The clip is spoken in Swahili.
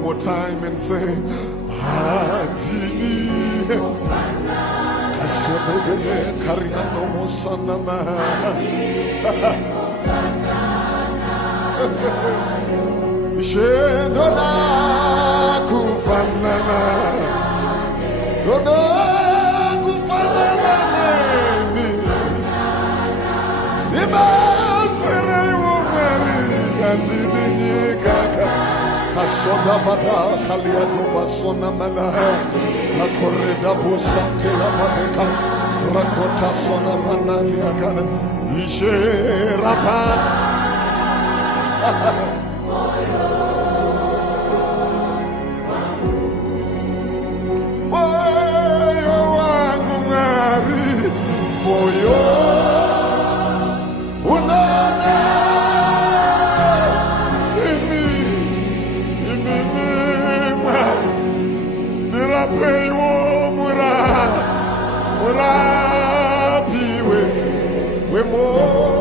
One more time and say, Adini. Kasodegene kariano mosanama. Shedona kufanana. Dodo kufanana. Ibansere umeri adini kaka. Asoda bada kalia doba sona mana. La correda busante la maneka. La kota sona mana liakana. Ishe rapa. Moyo wangu ngari. Moyo. Unana. Mirapeyo mura. Mura piwe. We mo.